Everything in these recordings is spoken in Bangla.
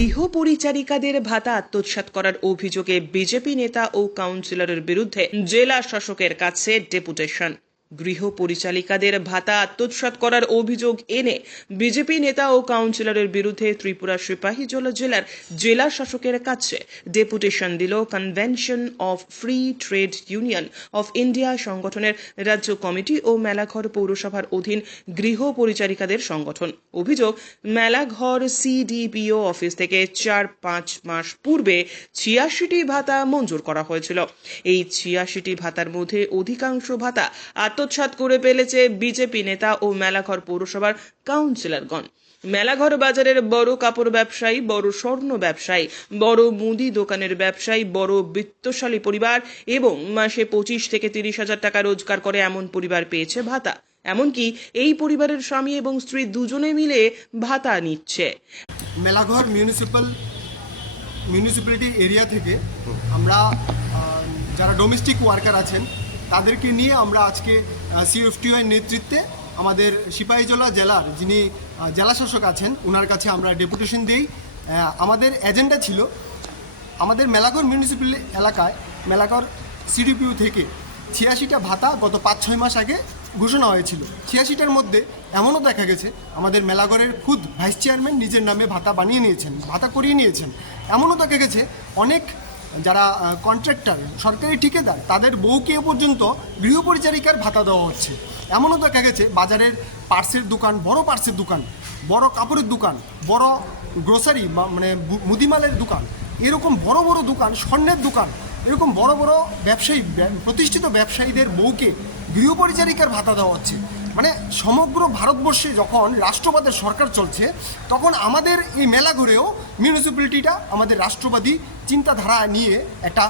গৃহ পরিচারিকাদের ভাতা আত্মসাৎ করার অভিযোগে বিজেপি নেতা ও কাউন্সিলরের বিরুদ্ধে জেলা শাসকের কাছে ডেপুটেশন। গৃহ পরিচালিকাদের ভাতা আত্মসাৎ করার অভিযোগ এনে বিজেপি নেতা ও কাউন্সিলরের বিরুদ্ধে ত্রিপুরা সিপাহী সিপাহীজলা জেলার জেলা শাসকের কাছে ডেপুটেশন দিল convention of free trade union of India সংগঠনের রাজ্য কমিটি ও মেলাঘর পৌরসভার অধীন গৃহ পরিচারিকাদের সংগঠন। অভিযোগ, মেলাঘর সিডিপিও অফিস থেকে চার পাঁচ মাস পূর্বে ছিয়াশিটি ভাতা মঞ্জুর করা হয়েছিল। এই ছিয়াশিটি ভাতার মধ্যে অধিকাংশ ভাতা আত্মসাৎ করে ফেলেছে বিজেপি নেতা ও মেলাঘর পৌরসভার কাউন্সিলরগণ। মেলাঘর বাজারের বড় কাপড় ব্যবসায়ী, বড় স্বর্ণ ব্যবসায়ী, বড় মুদি দোকানের ব্যবসায়ী, বড় বিত্তশালী পরিবার এবং মাসে পঁচিশ থেকে তিরিশ হাজার টাকা রোজগার করে এমন পরিবার পেয়েছে ভাতা। এমনকি এই পরিবারের স্বামী এবং স্ত্রী দুজনে মিলে ভাতা নিচ্ছে। মেলাঘর মিউনিসিপ্যাল, মিউনিসিপ্যালিটি এরিয়া থেকে আমরা যারা ডোমেস্টিক ওয়ার্কার আছেন তাদেরকে নিয়ে আমরা আজকে সিএফটিও এর নেতৃত্বে আমাদের সিপাহীজলা জেলার যিনি আহ, জেলা শাসক আছেন ওনার কাছে আমরা ডেপুটেশন দিই। আমাদের এজেন্ডা ছিল আমাদের মেলাঘর মিউনিসিপ্যাল এলাকায় মেলাঘর সিডিপিউ থেকে ছিয়াশিটা ভাতা গত পাঁচ ছয় মাস আগে ঘোষণা হয়েছিল। ছিয়াশিটার মধ্যে এমনও দেখা গেছে আমাদের মেলাঘরের খুদ ভাইস চেয়ারম্যান নিজের নামে ভাতা বানিয়ে নিয়েছেন ভাতা করিয়ে নিয়েছেন। এমনও দেখা গেছে অনেক যারা কন্ট্রাক্টর সরকারি ঠিকাদার, তাদের বউকে পর্যন্ত গৃহ পরিচারিকার ভাতা দেওয়া হচ্ছে। এমনও দেখা গেছে, বাজারের পার্সের দোকান, বড় পার্সের দোকান, বড় কাপড়ের দোকান, বড় গ্রোসারি মানে মুদিমালের দোকান, এরকম বড় বড় দোকান, স্বর্ণের দোকান, এরকম বড় বড় ব্যবসায়ী, ব্যা- প্রতিষ্ঠিত ব্যবসায়ীদের বউকে গৃহপরিচারিকার ভাতা দেওয়া হচ্ছে। মানে সমগ্র ভারতবর্ষে যখন রাষ্ট্রবাদের সরকার চলছে, তখন আমাদের এই মেলা ঘুরেও মিউনিসিপ্যালিটিটা আমাদের রাষ্ট্রবাদী চিন্তাধারা নিয়ে একটা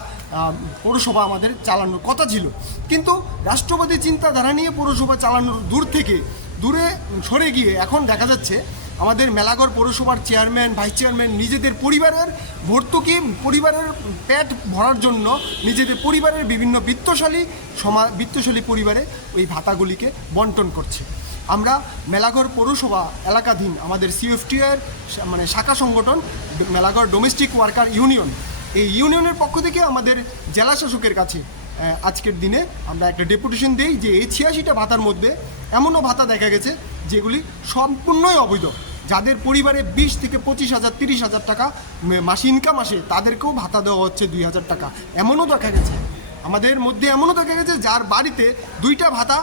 পৌরসভা আমাদের চালানোর কথা ছিল। কিন্তু রাষ্ট্রবাদী চিন্তাধারা নিয়ে পৌরসভা চালানোর দূর থেকে দূরে সরে গিয়ে এখন দেখা যাচ্ছে আমাদের মেলাঘর পৌরসভার চেয়ারম্যান, ভাইস চেয়ারম্যান নিজেদের পরিবারের ভর্তুকি, পরিবারের পেট ভরার জন্য নিজেদের পরিবারের বিভিন্ন বিত্তশালী সমা, বিত্তশালী পরিবারে ওই ভাতাগুলিকে বন্টন করছে। আমরা মেলাঘর পৌরসভা এলাকাধীন আমাদের সিএফটিআর মানে শাখা সংগঠন, মেলাঘর ডোমেস্টিক ওয়ার্কার ইউনিয়ন। এই ইউনিয়নের পক্ষ থেকে আমাদের জেলা শাসকের কাছে আজকের দিনে আমরা একটা ডেপুটেশন দিই যে এই ছিয়াশিটা ভাতার মধ্যে এমনও ভাতা দেখা গেছে যেগুলি সম্পূর্ণই অবৈধ। যাদের পরিবারে বিশ থেকে পঁচিশ হাজার, তিরিশ হাজার টাকা মাসে ইনকাম আসে, তাদেরকেও ভাতা দেওয়া হচ্ছে দুই হাজার টাকা। এমনও দেখা গেছে, আমাদের মধ্যে এমনও দেখা গেছে যার বাড়িতে দুইটা ভাতা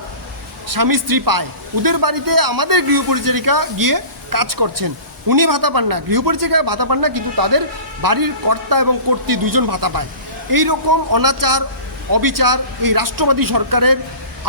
স্বামী, স্ত্রী পায়। ওদের বাড়িতে আমাদের গৃহ পরিচারিকা গিয়ে কাজ করছেন। উনি ভাতা পান না গৃহ পরিচারিকা ভাতা পান না, কিন্তু তাদের বাড়ির কর্তা এবং কর্ত্রী দুইজন ভাতা পায়। এই রকম অনাচার, অবিচার এই রাষ্ট্রবাদী সরকারের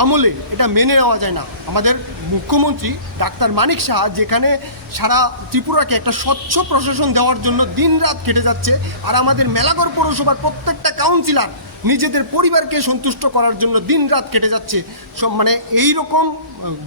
আমলে এটা মেনে নেওয়া যায় না। আমাদের মুখ্যমন্ত্রী ডাক্তার মানিক সাহা যেখানে সারা ত্রিপুরাকে একটা স্বচ্ছ প্রশাসন দেওয়ার জন্য দিনরাত কেটে যাচ্ছে, আর আমাদের মেলাগড় পৌরসভার প্রত্যেকটা কাউন্সিলার নিজেদের পরিবারকে সন্তুষ্ট করার জন্য দিনরাত কেটে যাচ্ছে। সব মানে এই রকম,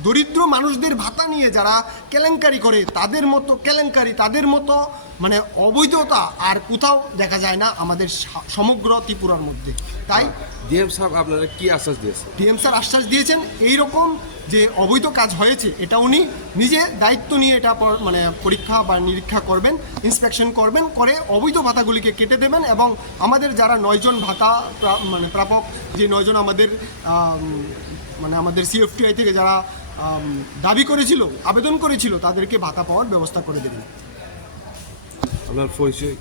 দরিদ্র মানুষদের ভাতা নিয়ে যারা কেলেঙ্কারি করে, তাদের মতো কেলেঙ্কারি, তাদের মতো মানে অবৈধতা আর কোথাও দেখা যায় না আমাদের সমগ্র ত্রিপুরার মধ্যে। তাই ডিএম সাহেব আপনারা কি আশ্বাস দিয়েছে ডিএম স্যার আশ্বাস দিয়েছেন এই রকম যে অবৈধ কাজ হয়েছে এটা উনি নিজে দায়িত্ব নিয়ে এটা মানে পরীক্ষা বা নিরীক্ষা করবেন ইন্সপেকশন করবেন করে অবৈধ ভাতাগুলিকে কেটে দেবেন এবং আমাদের যারা নয়জন ভাতা মানে প্রাপক যে নয়জন আমাদের মানে আমাদের সিএফটিআই থেকে যারা দাবি করেছিল আবেদন করেছিল তাদেরকে ভাতা পাওয়ার ব্যবস্থা করে দেবেন। আপনার পরিচয়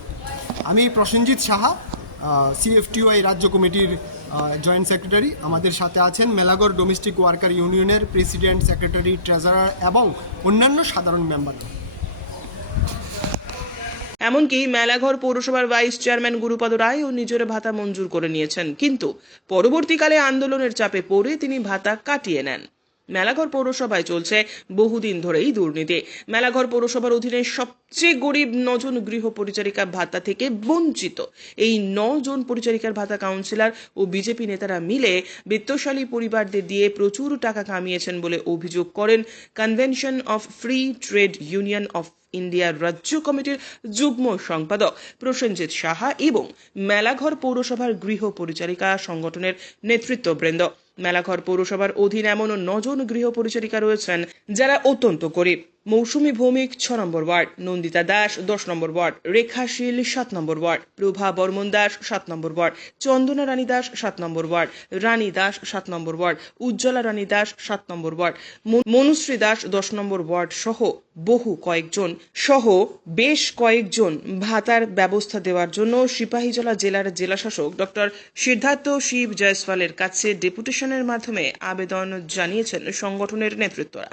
আমি প্রসেনজিৎ সাহা সিএফটিওআই রাজ্য কমিটির জয়েন্ট সেক্রেটারি আমাদের সাথে আছেন মেলাগড় ডোমেস্টিক ওয়ার্কার ইউনিয়নের প্রেসিডেন্ট সেক্রেটারি ট্রেজারার এবং অন্যান্য সাধারণ মেম্বার এমনকি মেলাঘর পৌরসভার ভাইস চেয়ারম্যান গুরুপদ রায়ও নিজের ভাতা মঞ্জুর করে নিয়েছেন। কিন্তু পরবর্তীকালে আন্দোলনের চাপে পড়ে তিনি ভাতা কাটিয়ে নেন। মেলাঘর পৌরসভায় চলছে বহুদিন ধরেই দুর্নীতি। মেলাঘর পৌরসভার অধীনে সবচেয়ে গরিব নজন গৃহ পরিচারিকা ভাতা থেকে বঞ্চিত এই জন পরিচারিকার ভাতা কাউন্সিলর ও বিজেপি নেতারা মিলে বিত্তশালী পরিবারদের দিয়ে প্রচুর টাকা কামিয়েছেন বলে অভিযোগ করেন convention of free trade union of ইন্ডিয়ার রাজ্য কমিটির যুগ্ম সম্পাদক প্রসেনজিৎ সাহা এবং মেলাঘর পৌরসভার গৃহ পরিচারিকা সংগঠনের নেতৃত্ববৃন্দ। মেলাঘর পৌরসভার অধীন এমন নজন গৃহ পরিচারিকা রয়েছেন যারা অত্যন্ত গরিব। মৌসুমী ভৌমিক ছ নম্বর ওয়ার্ড, নন্দিতা দাস দশ নম্বর ওয়ার্ড রেখা শীল সাত নম্বর ওয়ার্ড, প্রভা বর্মন দাস সাত নম্বর ওয়ার্ড, চন্দনা রানী দাস সাত নম্বর ওয়ার্ড, রানী দাস সাত নম্বর ওয়ার্ড, উজ্জ্বলা রানী দাস সাত নম্বর ওয়ার্ড মনুশ্রী দাস দশ নম্বর ওয়ার্ড সহ বহু কয়েকজন, সহ বেশ কয়েকজন ভাতার ব্যবস্থা দেওয়ার জন্য সিপাহীজলা জেলার জেলাশাসক ডক্টর সিদ্ধার্থ শিব জয়সওয়ালের কাছে ডেপুটেশনের মাধ্যমে আবেদন জানিয়েছেন সংগঠনের নেতৃত্বরা।